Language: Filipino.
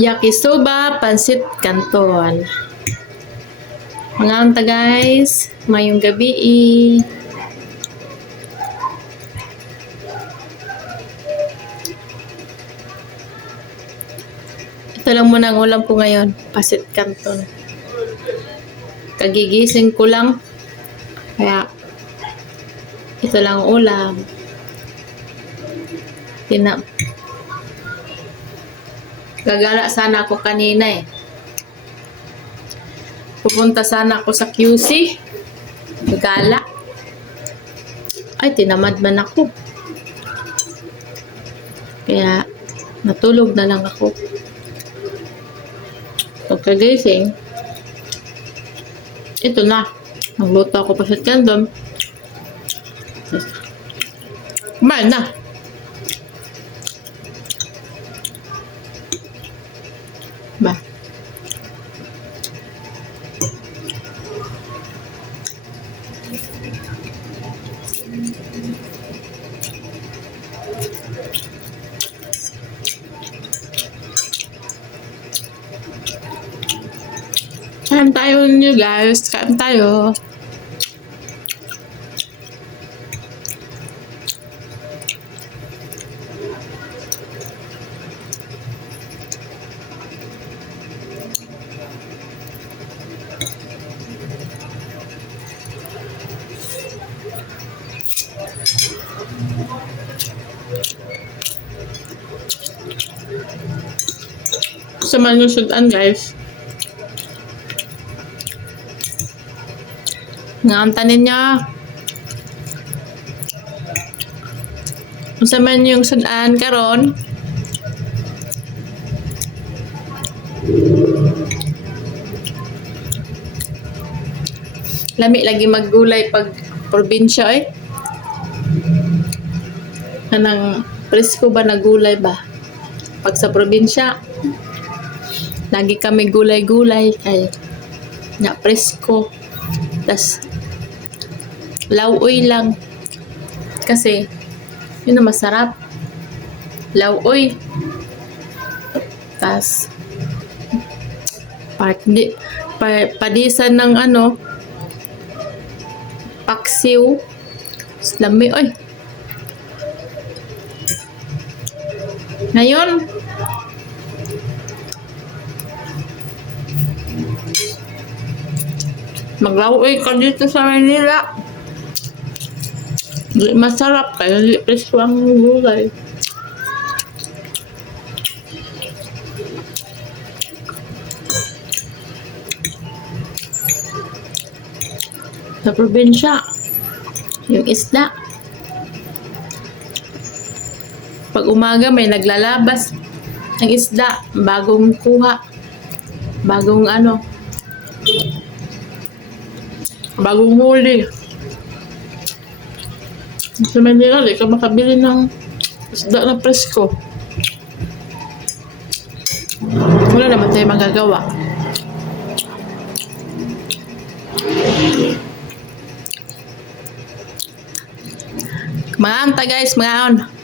Yakisoba, pansit canton. Mga anta guys, mayong gabi. Ito lang muna ang ulam ko ngayon, pansit canton. Kagigising ko lang, kaya ito lang ang ulam. Gagala sana ako kanina eh. Pupunta sana ako sa QC. Gagala. Ay, tinamad man ako. Kaya, natulog na lang ako. Pagkagising, ito na. Nagluto ako pa sa canton. Kumain na. Ba? Kain tayo nyo guys. Kain tayo. Sa manusudan guys. Nganta ninyo. Sa man yung sudan karon. Lami lagi maggulay pag probinsya eh. Kanang presko ba na gulay ba? Pag sa probinsya, lagi kami gulay-gulay kay na presko. Tas lauoy lang. Kasi yun na masarap. Lauoy. Tas padisan ng ano paksiw. Lami oy. Ngayon, maglauoy ka dito sa Manila. Masarap kaya hindi presko ang gulay. Sa probinsya, yung isda. Pag umaga may naglalabas ng isda, bagong kuha. Bagong ano, bagong huli. Sa Manila, di ka makabili ng isda na presko. Wala naman tayo magagawa. Mga anta guys, mga on.